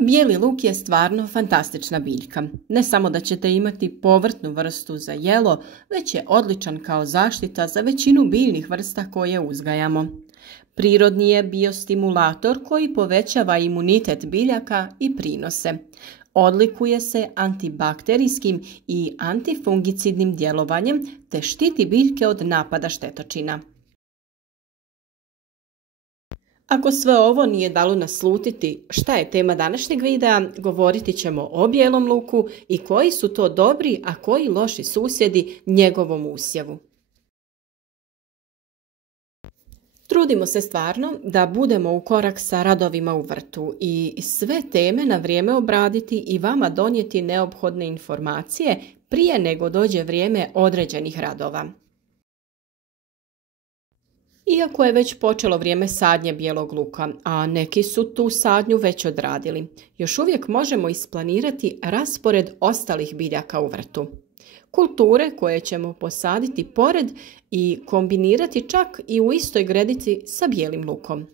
Bijeli luk je stvarno fantastična biljka. Ne samo da ćete imati povrtnu vrstu za jelo, već je odličan kao zaštita za većinu biljnih vrsta koje uzgajamo. Prirodni je biostimulator koji povećava imunitet biljaka i prinose. Odlikuje se antibakterijskim i antifungicidnim djelovanjem te štiti biljke od napada štetočina. Ako sve ovo nije dalo naslutiti šta je tema današnjeg videa, govoriti ćemo o bijelom luku i koji su to dobri, a koji loši susjedi njegovom usjevu. Trudimo se stvarno da budemo u korak sa radovima u vrtu i sve teme na vrijeme obraditi i vama donijeti neophodne informacije prije nego dođe vrijeme određenih radova. Iako je već počelo vrijeme sadnje bijelog luka, a neki su tu sadnju već odradili, još uvijek možemo isplanirati raspored ostalih biljaka u vrtu. Kulture koje ćemo posaditi pored i kombinirati čak i u istoj gredici sa bijelim lukom.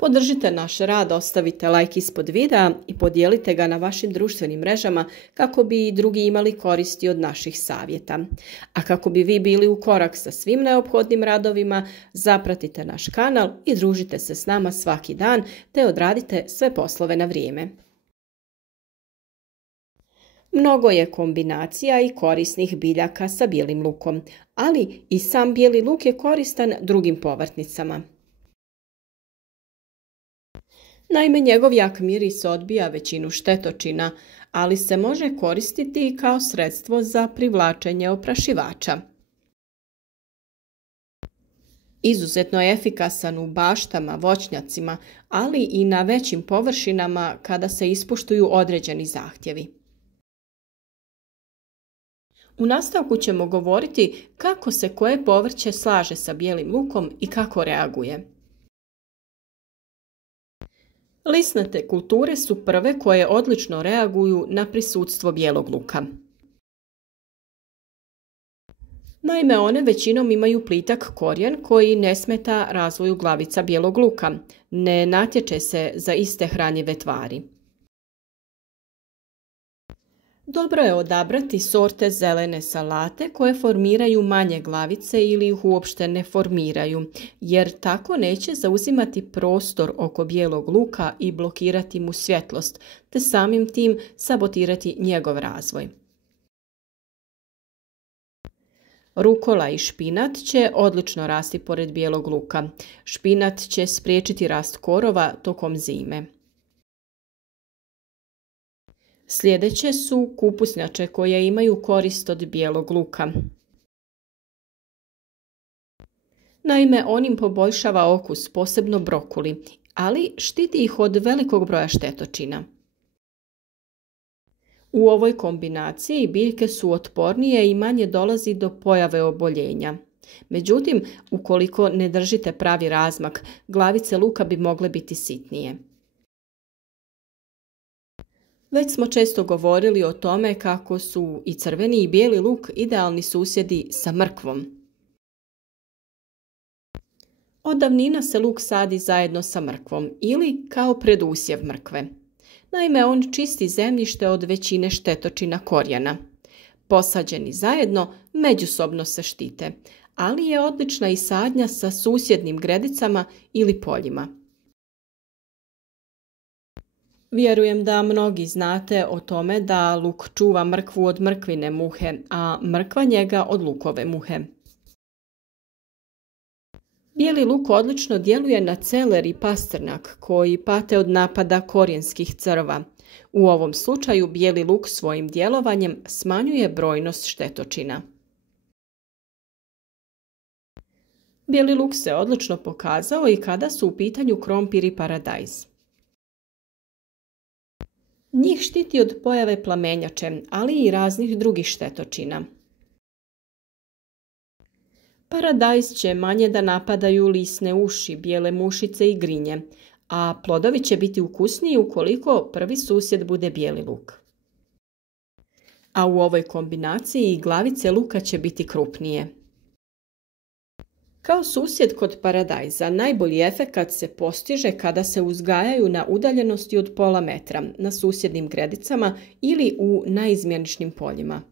Podržite naš rad, ostavite like ispod videa i podijelite ga na vašim društvenim mrežama kako bi i drugi imali koristi od naših savjeta. A kako bi vi bili u korak sa svim neophodnim radovima, zapratite naš kanal i družite se s nama svaki dan te odradite sve poslove na vrijeme. Mnogo je kombinacija i korisnih biljaka sa bijelim lukom, ali i sam bijeli luk je koristan drugim povrtnicama. Naime, njegov jak miris odbija većinu štetočina, ali se može koristiti i kao sredstvo za privlačenje oprašivača. Izuzetno je efikasan u baštama, voćnjacima, ali i na većim površinama kada se ispuštuju određeni zahtjevi. U nastavku ćemo govoriti kako se koje povrće slaže sa bijelim lukom i kako reaguje. Lisnate kulture su prve koje odlično reaguju na prisutstvo bijelog luka. Naime, one većinom imaju plitak korijen koji ne smeta razvoju glavica bijelog luka, ne natječe se za iste hranjive tvari. Dobro je odabrati sorte zelene salate koje formiraju manje glavice ili ih uopšte ne formiraju, jer tako neće zauzimati prostor oko bijelog luka i blokirati mu svjetlost, te samim tim sabotirati njegov razvoj. Rukola i špinat će odlično rasti pored bijelog luka. Špinat će spriječiti rast korova tokom zime. Sljedeće su kupusnjače koje imaju korist od bijelog luka. Naime, on im poboljšava okus, posebno brokuli, ali štiti ih od velikog broja štetočina. U ovoj kombinaciji biljke su otpornije i manje dolazi do pojave oboljenja. Međutim, ukoliko ne držite pravi razmak, glavice luka bi mogle biti sitnije. Već smo često govorili o tome kako su i crveni i bijeli luk idealni susjedi sa mrkvom. Od davnina se luk sadi zajedno sa mrkvom ili kao predusjev mrkve. Naime, on čisti zemljište od većine štetočina korijena. Posađeni zajedno, međusobno se štite, ali je odlična i sadnja sa susjednim gredicama ili poljima. Vjerujem da mnogi znate o tome da luk čuva mrkvu od mrkvine muhe, a mrkva njega od lukove muhe. Bijeli luk odlično djeluje na celer i pastrnjak koji pate od napada korijenskih crva. U ovom slučaju bijeli luk svojim djelovanjem smanjuje brojnost štetočina. Bijeli luk se odlično pokazao i kada su u pitanju krompir i paradajz. Njih štiti od pojave plamenjače, ali i raznih drugih štetočina. Paradajz će manje da napadaju lisne uši, bijele mušice i grinje, a plodovi će biti ukusniji ukoliko prvi susjed bude bijeli luk. A u ovoj kombinaciji glavice luka će biti krupnije. Kao susjed kod paradajza, najbolji efekat se postiže kada se uzgajaju na udaljenosti od pola metra, na susjednim gredicama ili u naizmjeničnim poljima.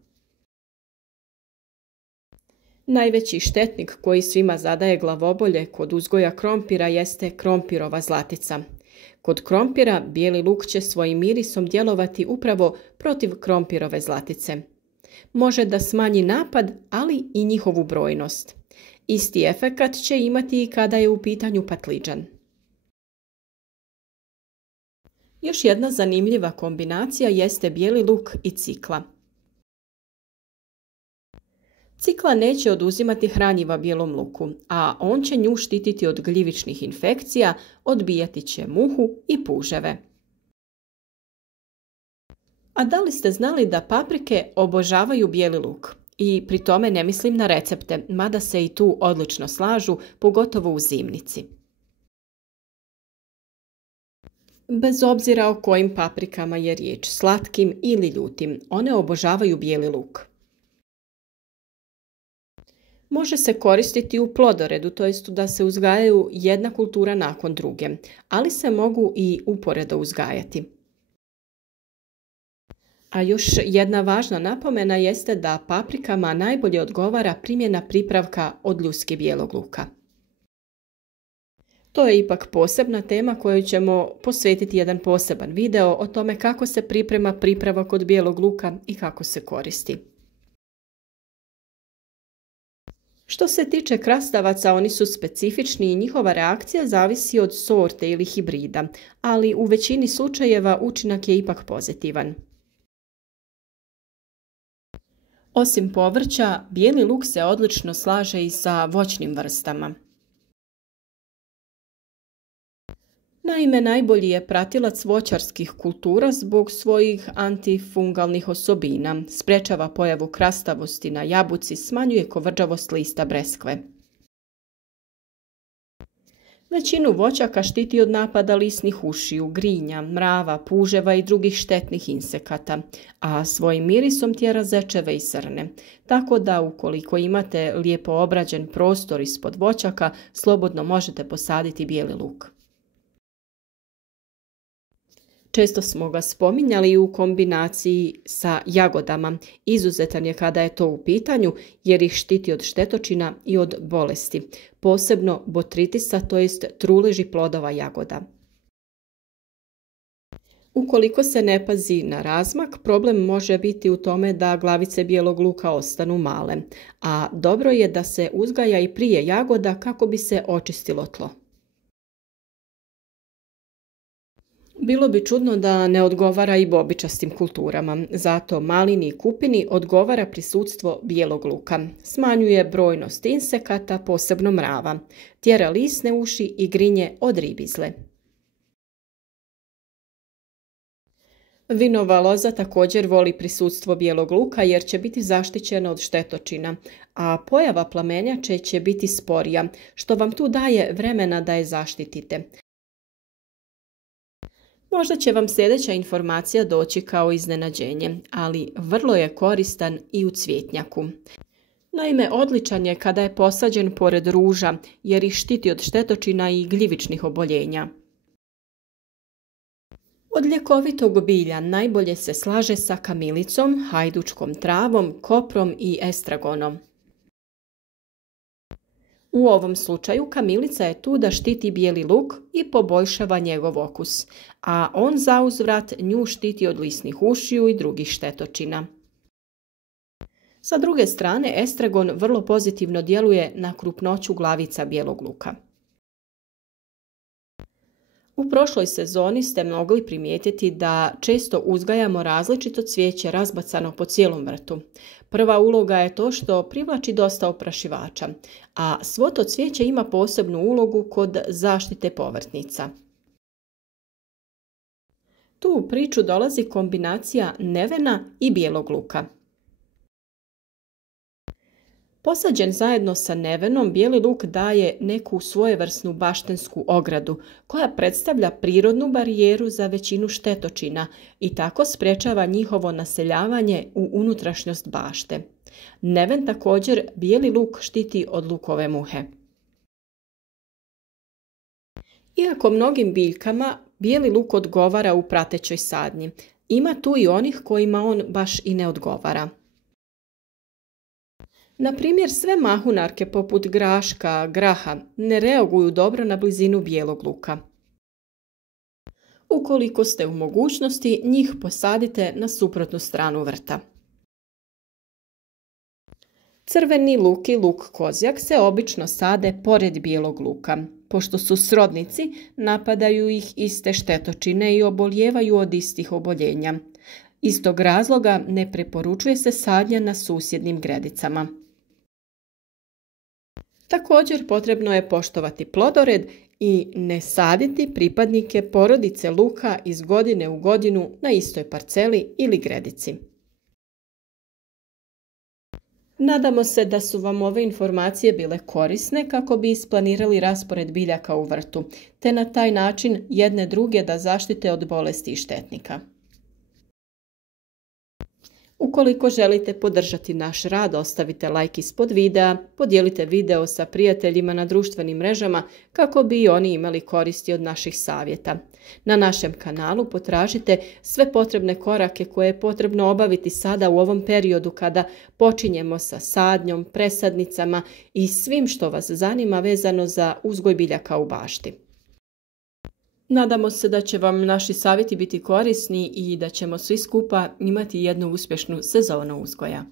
Najveći štetnik koji svima zadaje glavobolje kod uzgoja krompira jeste krompirova zlatica. Kod krompira bijeli luk će svojim mirisom djelovati upravo protiv krompirove zlatice. Može da smanji napad, ali i njihovu brojnost. Isti efekat će imati i kada je u pitanju patliđan. Još jedna zanimljiva kombinacija jeste bijeli luk i cikla. Cikla neće oduzimati hranjiva bijelom luku, a on će nju štititi od gljivičnih infekcija, odbijati će muhu i puževe. A da li ste znali da paprike obožavaju bijeli luk? I pri tome ne mislim na recepte, mada se i tu odlično slažu, pogotovo u zimnici. Bez obzira o kojim paprikama je riječ, slatkim ili ljutim, one obožavaju bijeli luk. Može se koristiti u plodoredu, to jest da se uzgajaju jedna kultura nakon druge, ali se mogu i uporedo uzgajati. A još jedna važna napomena jeste da paprikama najbolje odgovara primjena pripravka od ljuske bijelog luka. To je ipak posebna tema kojoj ćemo posvetiti jedan poseban video o tome kako se priprema pripravak od bijelog luka i kako se koristi. Što se tiče krastavaca, oni su specifični i njihova reakcija zavisi od sorte ili hibrida, ali u većini slučajeva učinak je ipak pozitivan. Osim povrća, bijeli luk se odlično slaže i sa voćnim vrstama. Naime, najbolji je pratilac voćarskih kultura zbog svojih antifungalnih osobina, sprečava pojavu krastavosti na jabuci, smanjuje kovrđavost lista breskve. Većinu voćaka štiti od napada lisnih ušiju, grinja, mrava, puževa i drugih štetnih insekata, a svojim mirisom tjera zečeve i srne. Tako da ukoliko imate lijepo obrađen prostor ispod voćaka, slobodno možete posaditi bijeli luk. Često smo ga spominjali u kombinaciji sa jagodama. Izuzetan je kada je to u pitanju jer ih štiti od štetočina i od bolesti, posebno botritisa, to jest truleži plodova jagoda. Ukoliko se ne pazi na razmak, problem može biti u tome da glavice bijelog luka ostanu male, a dobro je da se uzgaja i prije jagoda kako bi se očistilo tlo. Bilo bi čudno da ne odgovara i bobičastim kulturama, zato malini i kupini odgovara prisutstvo bijelog luka. Smanjuje brojnost insekata, posebno mrava, tjera lisne uši i grinje od ribizle. Vinova loza također voli prisutstvo bijelog luka jer će biti zaštićena od štetočina, a pojava plamenjače će biti sporija, što vam tu daje vremena da je zaštitite. Možda će vam sljedeća informacija doći kao iznenađenje, ali vrlo je koristan i u cvjetnjaku. Naime, odličan je kada je posađen pored ruža jer ih štiti od štetočina i gljivičnih oboljenja. Od ljekovitog bilja najbolje se slaže sa kamilicom, hajdučkom travom, koprom i estragonom. U ovom slučaju kamilica je tu da štiti bijeli luk i poboljšava njegov okus, a on zauzvrat nju štiti od lisnih ušiju i drugih štetočina. Sa druge strane, estragon vrlo pozitivno djeluje na krupnoću glavica bijelog luka. U prošloj sezoni ste mogli primijetiti da često uzgajamo različito cvijeće razbacano po cijelom vrtu. Prva uloga je to što privlači dosta oprašivača, a svo to cvijeće ima posebnu ulogu kod zaštite povrtnica. Tu u priču dolazi kombinacija nevena i bijelog luka. Posađen zajedno sa nevenom, bijeli luk daje neku svojevrsnu baštensku ogradu koja predstavlja prirodnu barijeru za većinu štetočina i tako sprečava njihovo naseljavanje u unutrašnjost bašte. Neven također bijeli luk štiti od lukove muhe. Iako mnogim biljkama bijeli luk odgovara u pratećoj sadnji, ima tu i onih kojima on baš i ne odgovara. Na primjer, sve mahunarke poput graška, graha ne reaguju dobro na blizinu bijelog luka. Ukoliko ste u mogućnosti, njih posadite na suprotnu stranu vrta. Crveni luk i luk kozjak se obično sade pored bijelog luka. Pošto su srodnici, napadaju ih iste štetočine i obolijevaju od istih oboljenja. Iz tog razloga ne preporučuje se sadnja na susjednim gredicama. Također potrebno je poštovati plodored i ne saditi pripadnike porodice luka iz godine u godinu na istoj parceli ili gredici. Nadamo se da su vam ove informacije bile korisne kako bi isplanirali raspored biljaka u vrtu, te na taj način jedne druge da zaštite od bolesti i štetnika. Ukoliko želite podržati naš rad, ostavite like ispod videa, podijelite video sa prijateljima na društvenim mrežama kako bi i oni imali koristi od naših savjeta. Na našem kanalu potražite sve potrebne korake koje je potrebno obaviti sada u ovom periodu kada počinjemo sa sadnjom, presadnicama i svim što vas zanima vezano za uzgoj biljaka u bašti. Nadamo se da će vam naši savjeti biti korisni i da ćemo svi skupa imati jednu uspješnu sezonu uzgoja.